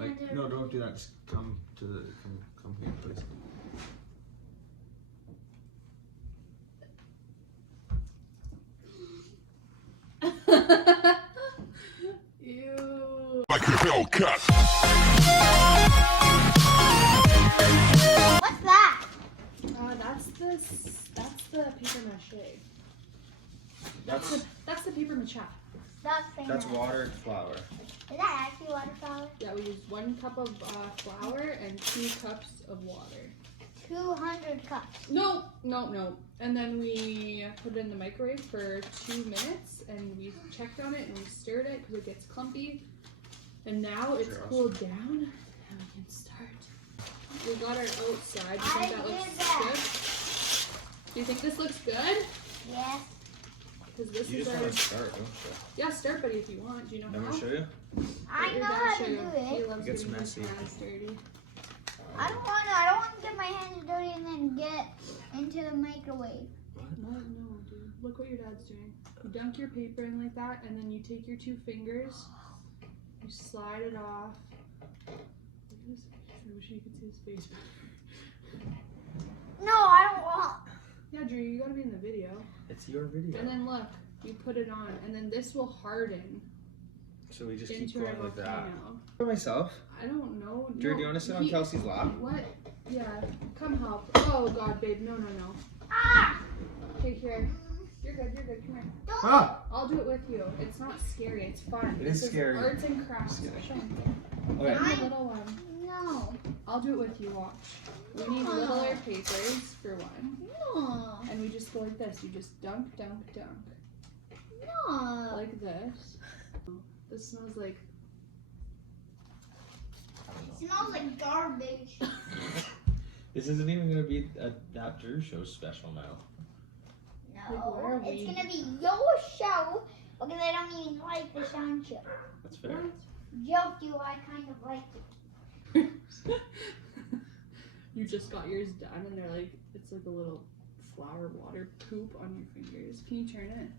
Like, no, don't do that. Just come to the come here, please. Ew. Like a Hellcat. What's that? That's the paper mache. That's the paper mache. That's water and flour. Is that actually water flour? Yeah, we use 1 cup of flour and 2 cups of water. 200 cups. No. And then we put it in the microwave for 2 minutes, and we checked on it and we stirred it because it gets clumpy. And now it's cooled down, and we can start. We got our outside. Do you think that looks good? Do you think this looks good? Yes. Because this You is just our... want to start, don't you? Yeah, start, buddy, if you want. Do you know Let how? me show you. I Your know dad how show to you. do He it. loves It gets getting messy. his hands dirty. I don't want to get my hands dirty and then get into the microwave. No, dude. Look what your dad's doing. You dunk your paper in like that, and then you take your 2 fingers, you slide it off. Look at his face. I wish you could see his face better. No, I don't want. Yeah, Drew, you gotta be in the video. It's your video. And then look, you put it on, and then this will harden So we just keep into going our like that. volcano. For myself. I don't know. Drew, No, do you want to sit on Kelsey's lap? What? Yeah, come help. Oh God, babe, no. Ah! Okay, here. You're good, come here. Don't. Ah! I'll do it with you. It's not scary, it's fun. It This is scary. Arts and crafts. Show me. Okay. Give me a little one. No. I'll do it with you, watch. We need littler papers for one. No. And we just go like this. You just dunk. No. Like this. This smells like... It smells like garbage. This isn't even going to be a That Drew Show special now. No. where are It's we? gonna be your show because I don't even like the Shaun Show. That's fair. Joke you, I kind of like it. You just got yours done and they're like, it's like a little flour water poop on your fingers. Can you turn it?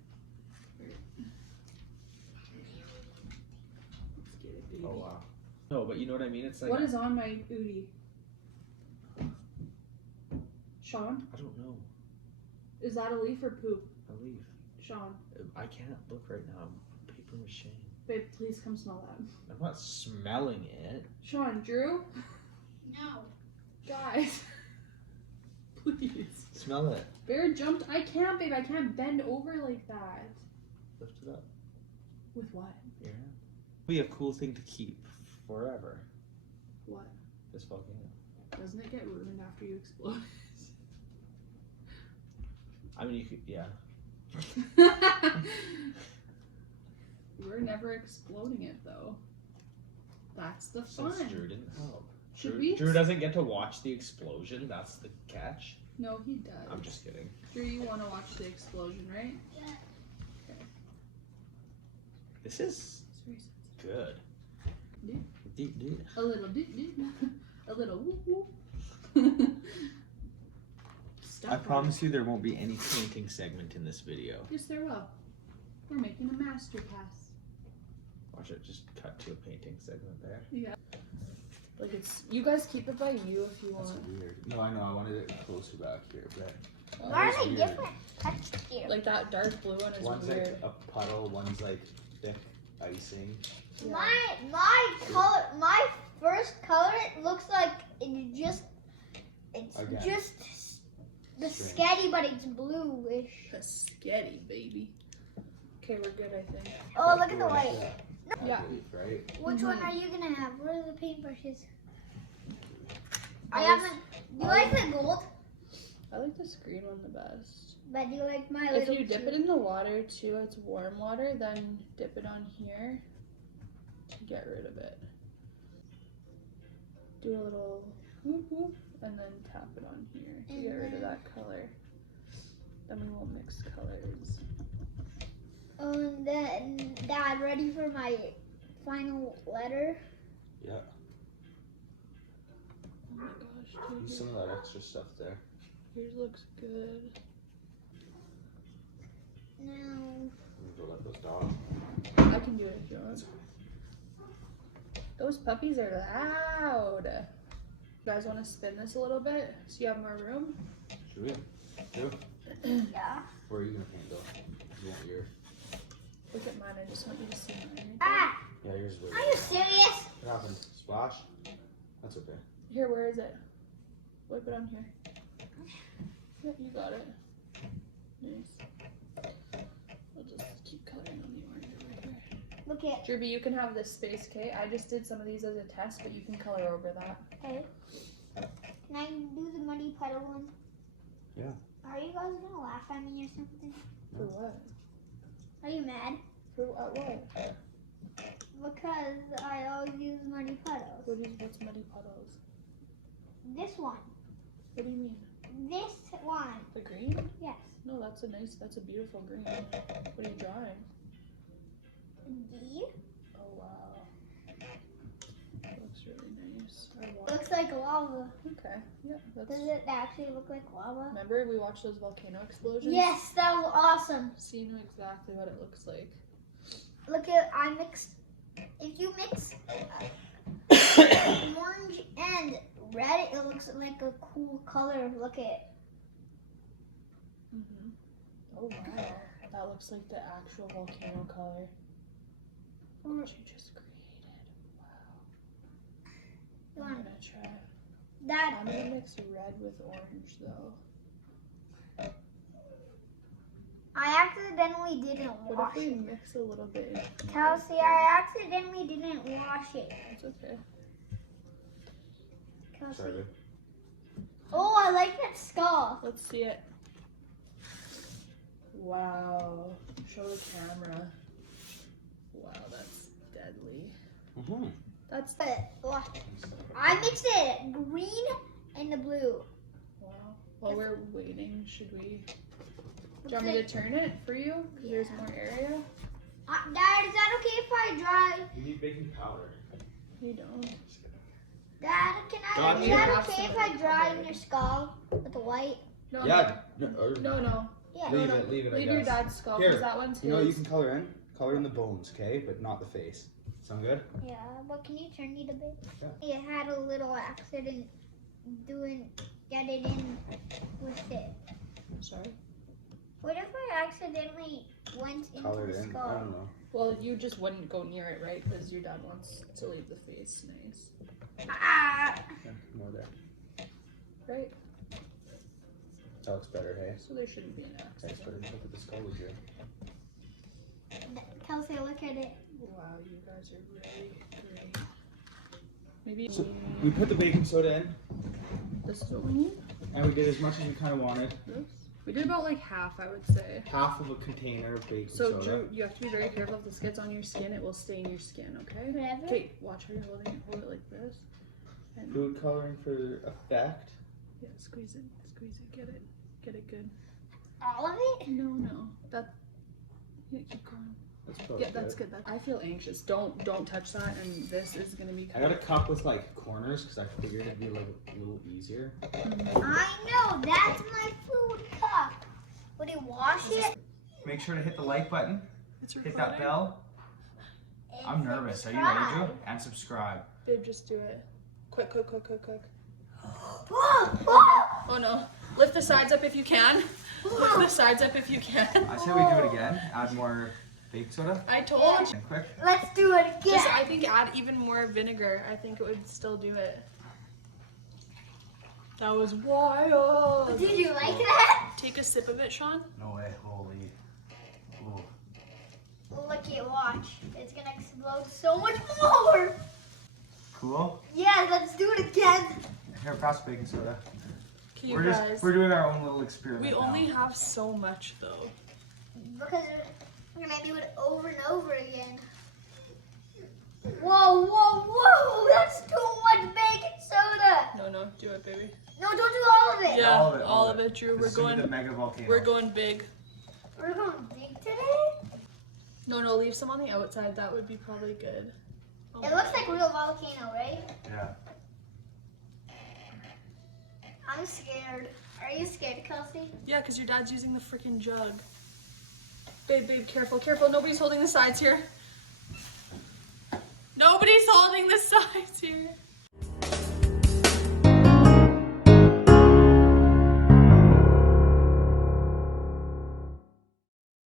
Let's get it, baby. Oh, wow. No, but you know what I mean? It's like... What is on my Udi? Sean? I don't know. Is that a leaf or poop? A leaf. Sean. I can't look right now. Paper mache. Babe, please come smell that. I'm not smelling it. Sean, Drew? No. Guys. Please. Smell it. Bear jumped. I can't, babe. I can't bend over like that. Lift it up. With what? Yeah. Be a cool thing to keep forever. What? This volcano. Doesn't it get ruined after you explode? I mean, you could, yeah. We're never exploding it though. That's the fun. Since Drew didn't help. Should we? Drew doesn't get to watch the explosion. That's the catch. No, he does. I'm just kidding. Drew, you want to watch the explosion, right? Yeah. This is It's very good. Dude. Dude. A little a little whoop whoop. Stuff I on promise you there won't be any painting segment in this video. it. Yes, there will. We're making a master pass. Watch it just cut to a painting segment there. Yeah. Like it's. You guys keep it by you if you want. That's weird. No, I know. I wanted it closer back here, but Why are they different textures? Like that dark blue one is one's weird. like a puddle, one's like thick icing. Yeah. My color, my first color, it looks like it's Again. just the Strange. sketty, but it's bluish. A sketty baby. Okay, we're good, I think. Oh, look at the white. Yeah. Right? Which Mhm. one are you gonna have? Where are the paintbrushes? I Always- haven't. Do you like the gold? I like this green one the best. But do you like my If little? you dip it in the water too, it's warm water, then dip it on here to get rid of it. Do a little whoop whoop and then tap it on here to get rid of that color. Then we will mix colors. And then, Dad, ready for my final letter? Yeah. Oh my gosh, dude. Some of that extra stuff there. Yours looks good. No. I'm gonna let those dogs. I can do it if you want. Those puppies are loud. You guys want to spin this a little bit so you have more room? Should we? Two? Yeah. Where are you gonna paint though? You want your? Look at mine. I just want you to see mine. Ah! Yeah, yours is. Are you serious? What happened? Splash? That's okay. Here, where is it? Wipe it on here. Yeah, you got it. Nice. I'll just keep coloring on the orange over here. Look at. Derby, you can have this space, okay? I just did some of these as a test, but you can color over that. Okay. Can I do the muddy puddle one? Yeah. Are you guys gonna laugh at me or something? For what? Are you mad? For what? Because I always use muddy puddles. What's muddy puddles? This one. What do you mean? This one. The green? Yes. No, that's a beautiful green. What are you drawing? D. Oh wow. That looks really nice. Looks like lava. Okay, yeah. Does it actually look like lava? Remember we watched those volcano explosions? Yes, that was awesome. So you know exactly what it looks like. Look at, I mixed, if you mix orange and red, it looks like a cool color. Look at. Oh wow. That looks like the actual volcano color. What you just created. Wow. I'm gonna try. That. I'm gonna mix red with orange though. I accidentally didn't What wash if we it. mix a little bit? Kelsey, I accidentally didn't wash it. It's okay. Kelsey. Sorry. Oh, I like that skull. Let's see it. Wow. Show the camera. Wow, that's deadly. Mm-hmm. That's But watch. I mixed it green and the blue. wow. While we're waiting, should we? Do you want me to turn it for you? Because there's more area. Dad, is that okay if I dry? You need baking powder. You don't. Dad, is Gotcha. that okay if I dry in your skull with the white? No. Yeah. No. Yeah. Leave it. Leave it. I Leave guess. your dad's skull Here, because that one's You know what you his. can color in? Color in the bones, okay? But not the face. Sound good? Yeah, but can you turn it a bit? Yeah. It had a little accident get it in with it. Sorry. What if I accidentally went into Color the it in. I skull? don't know. Well, you just wouldn't go near it, right? Because your dad wants to leave the face nice. Ah! Yeah, more there. Right? That looks better, hey? So there shouldn't be an That's accident. better. Look at the skull with you. Kelsey, look at it. Wow, you guys are really great. Maybe So we put the baking soda in, this is what we need. and we did as much as we kind of wanted. This. We did about like half, I would say. Half of a container of baking So soda. Drew, you have to be very careful if this gets on your skin. It will stain your skin. Okay. Whatever. Okay. Watch how you're holding it. Hold it like this. And Food coloring for effect. yeah, squeeze it. Squeeze it. Get it. Get it good. All of it? No. That. Yeah, keep going. That's probably Yeah, that's good. I feel anxious. Don't touch that. And this is gonna be. I got a cup with like corners because I figured it'd be like a little easier. I know, that's my food cup. Would you wash it? Make sure to hit the like button. It's Hit recording. that bell. And I'm nervous. Are you ready, Drew? subscribe. And subscribe. Babe, just do it. Quick. Whoa, whoa. Oh no. Lift the sides up if you can. Lift the sides up if you can. I say we do it again. Add more baking soda. I told you. And quick. Let's do it again. Just, I think add even more vinegar. I think it would still do it. That was wild. Did you like that? Take a sip of it, Sean. No way. Holy. Ooh. Look at watch. It's gonna explode so much more. Cool. Yeah, let's do it again. Here, pass the baking soda. Okay, you guys. We're doing our own little experiment. We now. only have so much though. Because we're gonna do it over and over again. Whoa, that's too much baking soda. No, do it, baby. No, don't do all of it. Yeah, all of it, all of it, Drew. This is gonna be the mega volcano. We're going big. We're going big today? No, leave some on the outside. That would be probably good. Oh It looks like real volcano, right? Yeah. I'm scared. Are you scared, Kelsey? Yeah, because your dad's using the freaking jug. Babe, careful. Nobody's holding the sides here. Nobody's holding the sides here.